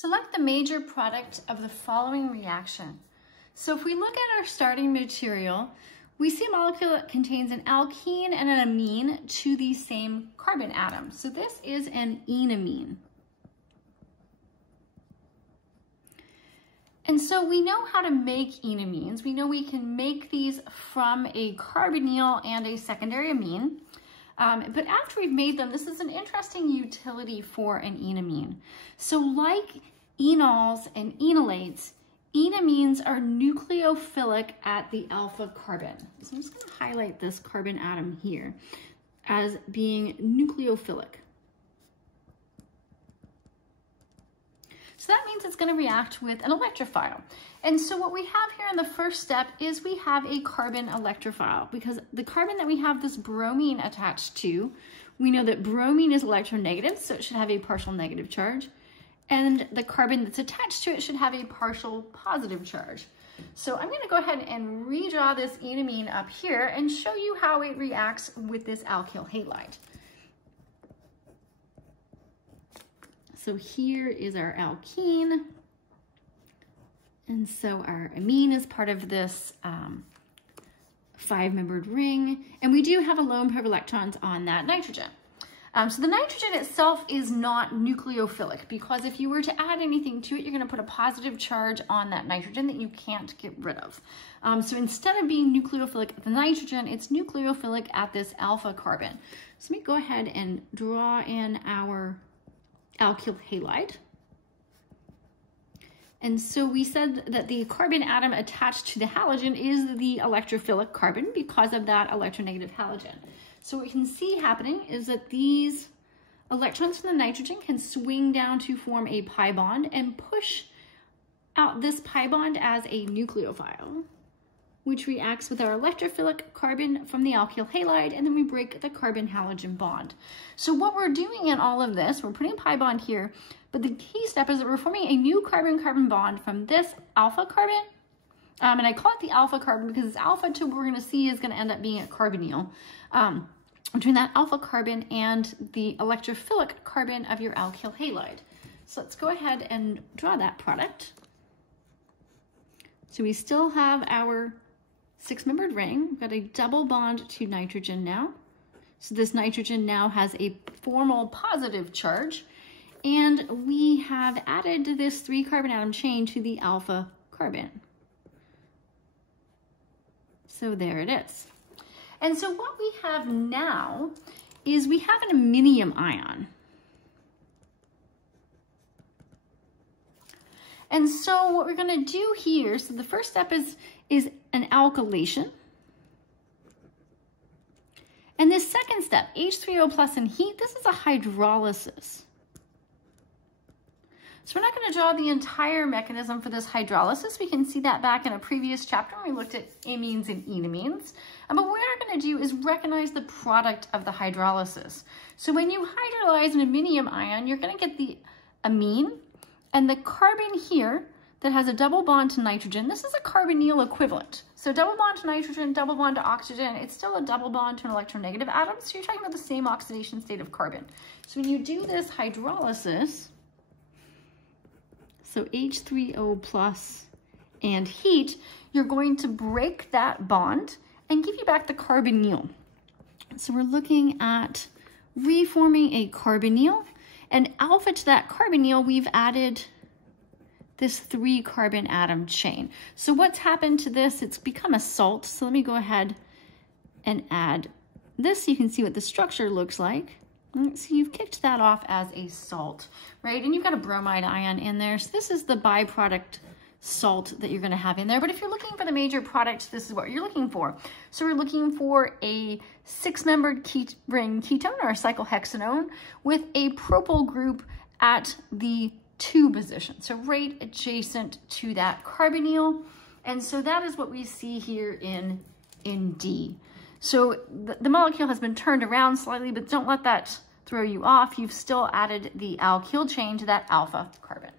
Select the major product of the following reaction. So if we look at our starting material, we see a molecule that contains an alkene and an amine to the same carbon atom. So this is an enamine. And so we know how to make enamines. We know we can make these from a carbonyl and a secondary amine. But after we've made them, this is an interesting utility for an enamine. So like enols and enolates, enamines are nucleophilic at the alpha carbon. So I'm just going to highlight this carbon atom here as being nucleophilic. So that means it's going to react with an electrophile. And so what we have here in the first step is we have a carbon electrophile, because the carbon that we have this bromine attached to, we know that bromine is electronegative, so it should have a partial negative charge. And the carbon that's attached to it should have a partial positive charge. So I'm going to go ahead and redraw this enamine up here and show you how it reacts with this alkyl halide. So here is our alkene, and so our amine is part of this 5-membered ring, and we do have a lone pair of electrons on that nitrogen. So the nitrogen itself is not nucleophilic, because if you were to add anything to it, you're going to put a positive charge on that nitrogen that you can't get rid of. So instead of being nucleophilic at the nitrogen, it's nucleophilic at this alpha carbon. So let me go ahead and draw in our alkyl halide. And so we said that the carbon atom attached to the halogen is the electrophilic carbon because of that electronegative halogen. So what we can see happening is that these electrons from the nitrogen can swing down to form a pi bond and push out this pi bond as a nucleophile, which reacts with our electrophilic carbon from the alkyl halide, and then we break the carbon-halogen bond. So what we're doing in all of this, we're putting a pi bond here, but the key step is that we're forming a new carbon-carbon bond from this alpha carbon, and I call it the alpha carbon because it's alpha to what we're going to see is going to end up being a carbonyl, between that alpha carbon and the electrophilic carbon of your alkyl halide. So let's go ahead and draw that product. So we still have our 6-membered ring. We've got a double bond to nitrogen now. So this nitrogen now has a formal positive charge, and we have added this 3-carbon atom chain to the alpha carbon. So there it is. And so what we have now is we have an iminium ion. And so what we're going to do here, so the first step is an alkylation. And this second step, H3O plus and heat, this is a hydrolysis. So we're not going to draw the entire mechanism for this hydrolysis. We can see that back in a previous chapter when we looked at amines and enamines. But what we are going to do is recognize the product of the hydrolysis. So when you hydrolyze an iminium ion, you're going to get the amine, and the carbon here that has a double bond to nitrogen, this is a carbonyl equivalent. So double bond to nitrogen, double bond to oxygen, it's still a double bond to an electronegative atom, so you're talking about the same oxidation state of carbon. So when you do this hydrolysis, so H3O plus and heat, you're going to break that bond and give you back the carbonyl. So we're looking at reforming a carbonyl, and alpha to that carbonyl, we've added this 3-carbon atom chain. So what's happened to this? It's become a salt. So let me go ahead and add this so you can see what the structure looks like. So you've kicked that off as a salt, right? And you've got a bromide ion in there. So this is the byproduct salt that you're going to have in there. But if you're looking for the major product, this is what you're looking for. So we're looking for a 6-membered ring ketone or a cyclohexanone with a propyl group at the 2 position. So right adjacent to that carbonyl. And so that is what we see here in D. So the molecule has been turned around slightly, but don't let that throw you off. You've still added the alkyl chain to that alpha carbon.